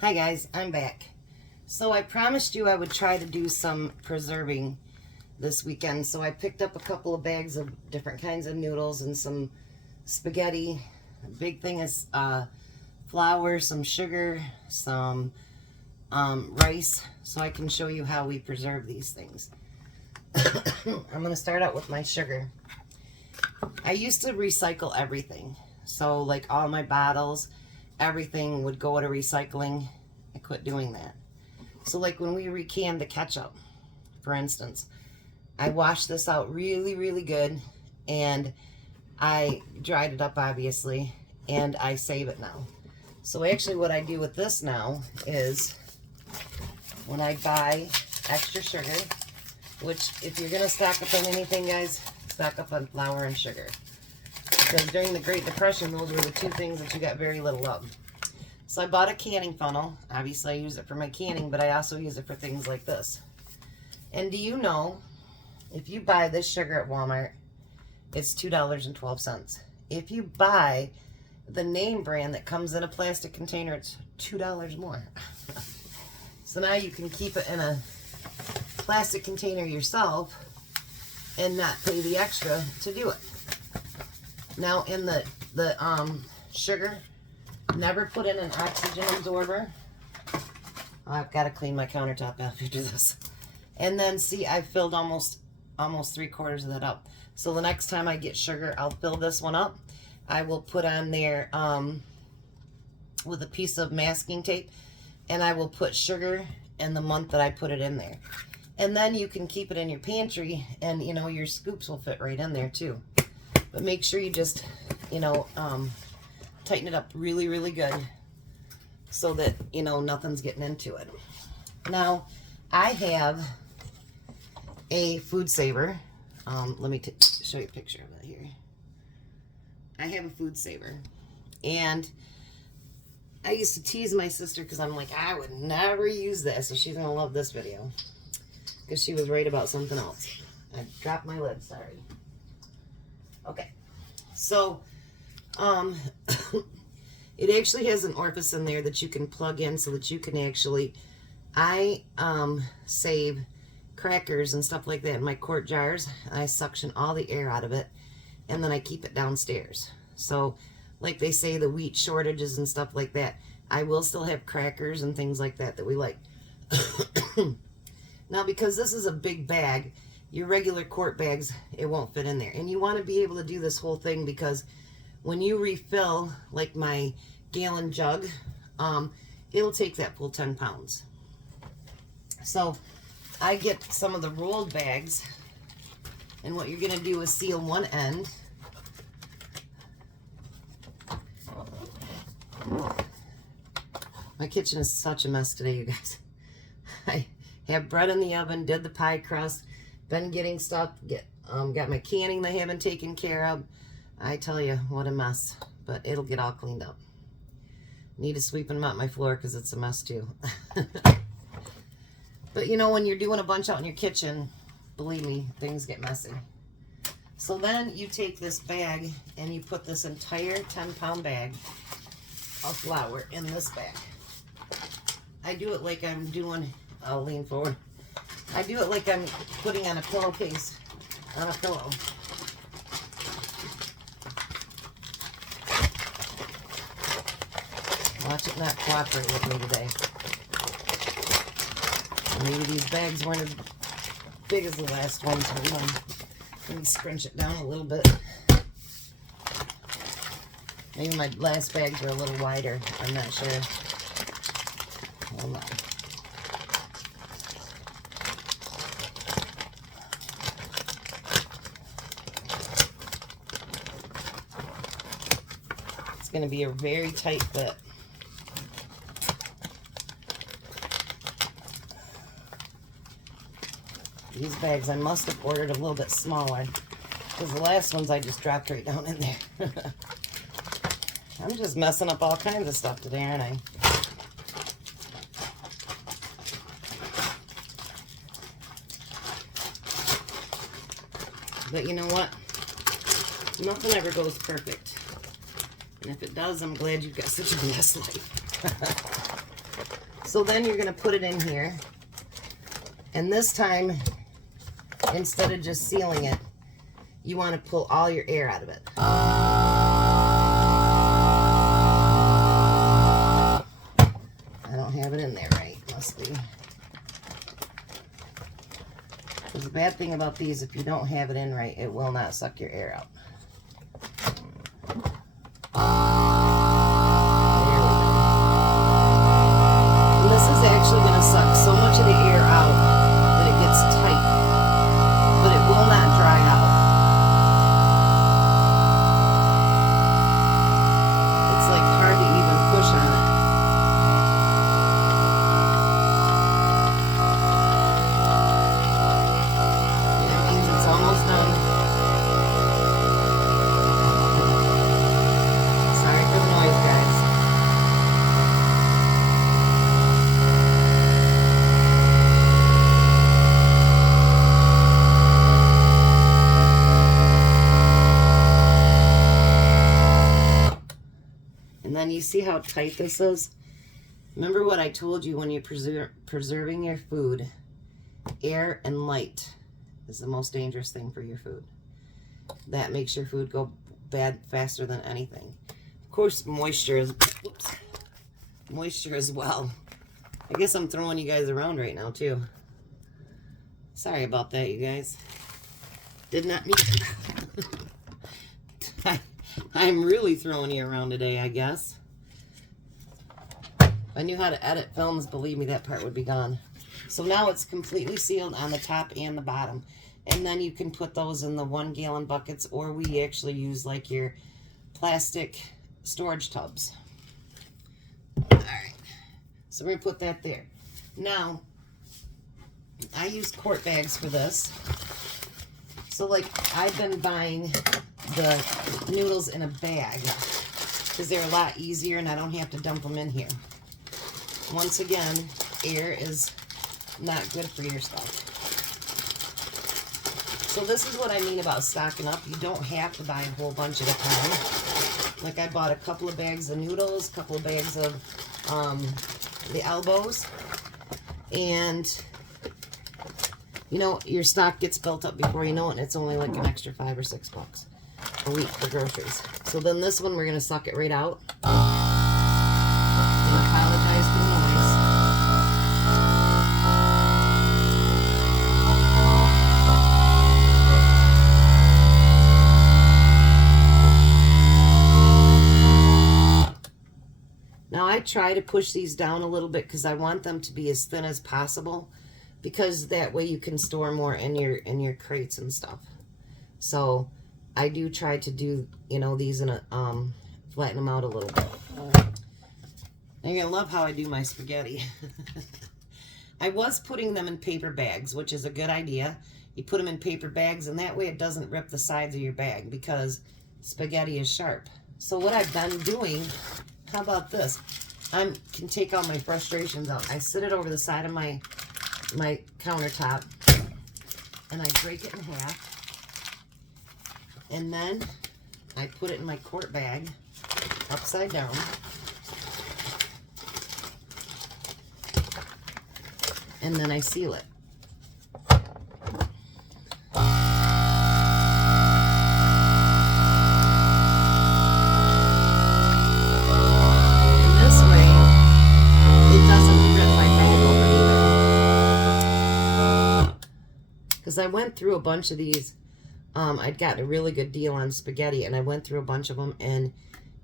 Hi guys, I'm back. So I promised you I would try to do some preserving this weekend. So I picked up a couple of bags of different kinds of noodles and some spaghetti. The big thing is flour, some sugar, some rice, so I can show you how we preserve these things. I'm going to start out with my sugar. I used to recycle everything. So like all my bottles, everything would go to recycling. I quit doing that. So like when we recanned the ketchup, for instance, I washed this out really, really good, and I dried it up obviously, and I save it now. So actually what I do with this now is when I buy extra sugar, which if you're going to stock up on anything, guys, stock up on flour and sugar. Because during the Great Depression, those were the two things that you got very little of. So I bought a canning funnel. Obviously, I use it for my canning, but I also use it for things like this. And do you know, if you buy this sugar at Walmart, it's $2.12. If you buy the name brand that comes in a plastic container, it's $2 more. So now you can keep it in a plastic container yourself and not pay the extra to do it. Now in the sugar, never put in an oxygen absorber. I've got to clean my countertop after this. And then see, I filled almost 3/4 of that up. So the next time I get sugar, I'll fill this one up. I will put on there with a piece of masking tape, and I will put sugar and the month that I put it in there. And then you can keep it in your pantry, and you know, your scoops will fit right in there too. But make sure you just, you know, tighten it up really, really good so that, you know, nothing's getting into it. Now, I have a food saver. Let me show you a picture of it here. I have a food saver. And I used to tease my sister because I'm like, I would never use this. So she's going to love this video because she was right about something else. I dropped my lid, sorry. Okay, so it actually has an orifice in there that you can plug in so that you can actually, I save crackers and stuff like that in my quart jars. I suction all the air out of it, and then I keep it downstairs. So like they say, the wheat shortages and stuff like that, I will still have crackers and things like that that we like. Now because this is a big bag, your regular quart bags, it won't fit in there. And you want to be able to do this whole thing because when you refill, like my gallon jug, it'll take that full 10 pounds. So I get some of the rolled bags, and what you're going to do is seal one end. My kitchen is such a mess today, you guys. I have bread in the oven, did the pie crust, been getting stuff, got my canning that I haven't taken care of. I tell you, what a mess, but it'll get all cleaned up. Need to sweep and mop my floor because it's a mess too. But you know, when you're doing a bunch out in your kitchen, believe me, things get messy. So then you take this bag and you put this entire 10-pound bag of flour in this bag. I do it like I'm doing, I'll lean forward. I do it like I'm putting on a pillowcase on a pillow. Watch it not cooperate with me today. Maybe these bags weren't as big as the last ones. Let me scrunch it down a little bit. Maybe my last bags were a little wider. I'm not sure. Hold on. It's going to be a very tight fit. These bags I must have ordered a little bit smaller because the last ones I just dropped right down in there. I'm just messing up all kinds of stuff today, aren't I? But you know what? Nothing ever goes perfect. And if it does, I'm glad you've got such a blessed life. So then you're going to put it in here. And this time, instead of just sealing it, you want to pull all your air out of it. I don't have it in there right. Must be. Because the bad thing about these, if you don't have it in right, it will not suck your air out. Actually going to suck so much of the air out that it gets tight, but it will not dry out. It's like hard to even push on it. That means it's almost done. Sorry for the noise, guys. And then you see how tight this is? Remember what I told you when you're preserving your food. Air and light is the most dangerous thing for your food. That makes your food go bad faster than anything. Of course, moisture as well. I guess I'm throwing you guys around right now, too. Sorry about that, you guys. Did not mean to. I'm really throwing you around today, I guess. If I knew how to edit films, believe me, that part would be gone. So now it's completely sealed on the top and the bottom. And then you can put those in the 1 gallon buckets, or we actually use like your plastic storage tubs. Alright, so we're going to put that there. Now, I use quart bags for this. So like, I've been buying the noodles in a bag because they're a lot easier and I don't have to dump them in here. Once again, air is not good for your stuff. So this is what I mean about stocking up. You don't have to buy a whole bunch at a time. Like I bought a couple of bags of noodles, a couple of bags of the elbows, and you know, your stock gets built up before you know it, and it's only like an extra $5 or $6 a week for groceries. So then this one, we're going to suck it right out. And apologize for the noise. Now I try to push these down a little bit because I want them to be as thin as possible, because that way you can store more in your crates and stuff. So I do try to do, you know, these in a flatten them out a little bit. And you're gonna love how I do my spaghetti. I was putting them in paper bags, which is a good idea. You put them in paper bags, and that way it doesn't rip the sides of your bag, because spaghetti is sharp. So what I've been doing, how about this? I can take all my frustrations out. I sit it over the side of my countertop, and I break it in half, and then I put it in my quart bag upside down, and then I seal it. Because I went through a bunch of these. I'd gotten a really good deal on spaghetti, and I went through a bunch of them, and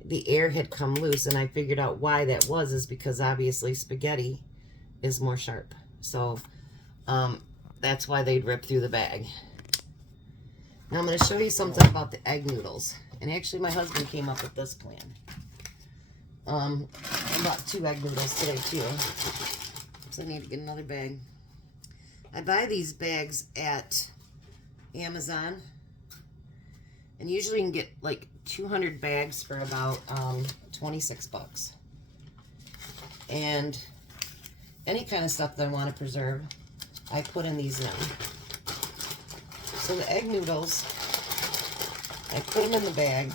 the air had come loose, and I figured out why that was, is because obviously spaghetti is more sharp. So that's why they'd rip through the bag. Now I'm going to show you something about the egg noodles. And actually my husband came up with this plan. I bought 2 egg noodles today too. So I need to get another bag. I buy these bags at Amazon, and usually you can get like 200 bags for about $26. And any kind of stuff that I want to preserve, I put in these in. So the egg noodles, I put them in the bag,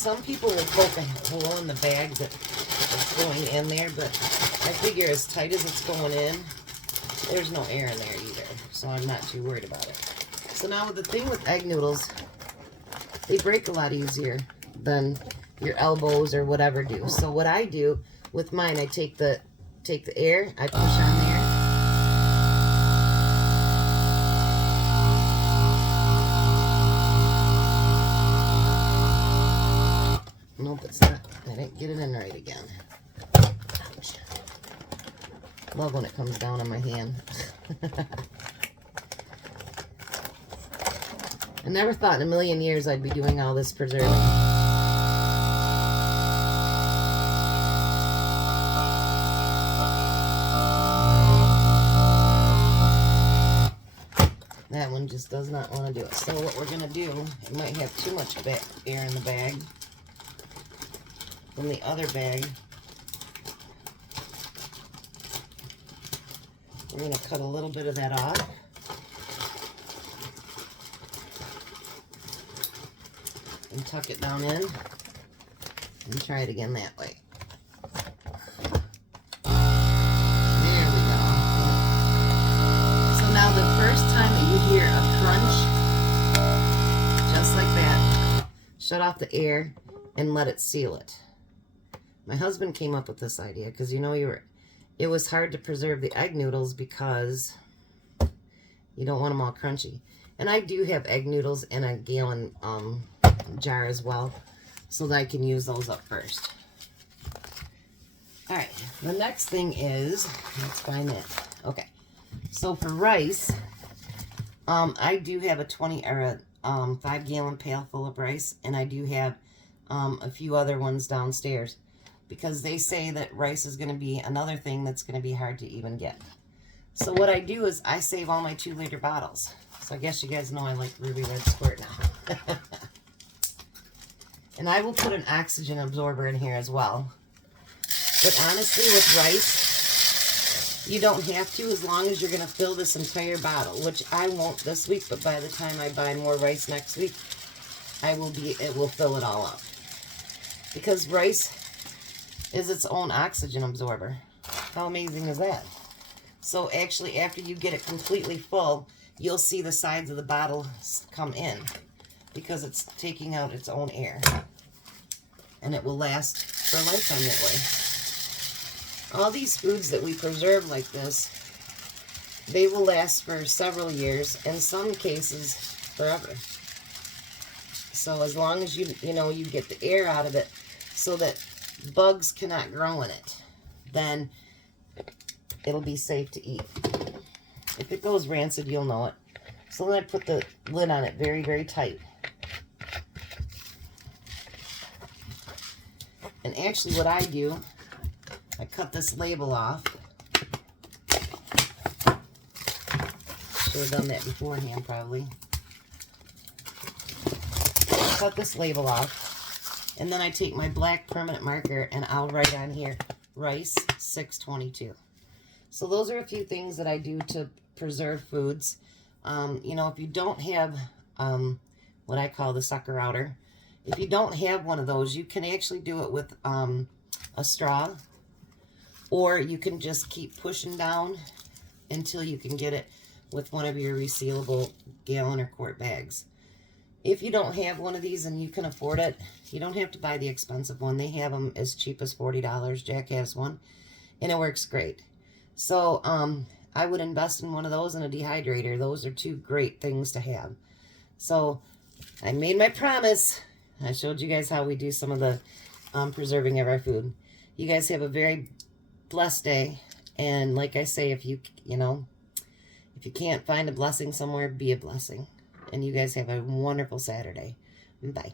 some people will poke a hole in the bag that's going in there, but I figure as tight as it's going in, there's no air in there either, so I'm not too worried about it. So now the thing with egg noodles, they break a lot easier than your elbows or whatever do. So what I do with mine, I take the air, I push on there. Nope, it's not. I didn't get it in right again. Ouch. Love when it comes down on my hand. I never thought in a million years I'd be doing all this preserving. That one just does not want to do it. So what we're going to do, it might have too much air in the bag. From the other bag, we're going to cut a little bit of that off. And tuck it down in. And try it again that way. There we go. So now the first time that you hear a crunch, just like that, shut off the air and let it seal it. My husband came up with this idea because, you know, it was hard to preserve the egg noodles because you don't want them all crunchy. And I do have egg noodles in a gallon jar as well, so that I can use those up first. All right, the next thing is, let's find that. Okay, so for rice, I do have a 5-gallon pail full of rice, and I do have a few other ones downstairs, because they say that rice is going to be another thing that's going to be hard to even get. So what I do is I save all my 2-liter bottles. So I guess you guys know I like Ruby Red Squirt now. And I will put an oxygen absorber in here as well. But honestly, with rice, you don't have to, as long as you're going to fill this entire bottle, which I won't this week, but by the time I buy more rice next week, it will fill it all up. Because rice is its own oxygen absorber. How amazing is that? So actually, after you get it completely full, you'll see the sides of the bottle come in because it's taking out its own air. And it will last for a lifetime that way. All these foods that we preserve like this, they will last for several years, in some cases forever. So as long as you get the air out of it so that bugs cannot grow in it, then it'll be safe to eat. If it goes rancid, you'll know it. So then I put the lid on it very, very tight. And actually what I do, I cut this label off. Should have done that beforehand probably. I cut this label off. And then I take my black permanent marker and I'll write on here, rice 622. So those are a few things that I do to preserve foods. You know, if you don't have what I call the sucker outer, if you don't have one of those, you can actually do it with a straw, or you can just keep pushing down until you can get it with one of your resealable gallon or quart bags. If you don't have one of these and you can afford it, you don't have to buy the expensive one. They have them as cheap as $40. Jack has one, and it works great. So I would invest in one of those and a dehydrator. Those are two great things to have. So I made my promise. I showed you guys how we do some of the preserving of our food. You guys have a very blessed day. And like I say, if you can't find a blessing somewhere, be a blessing. And you guys have a wonderful Saturday. Bye.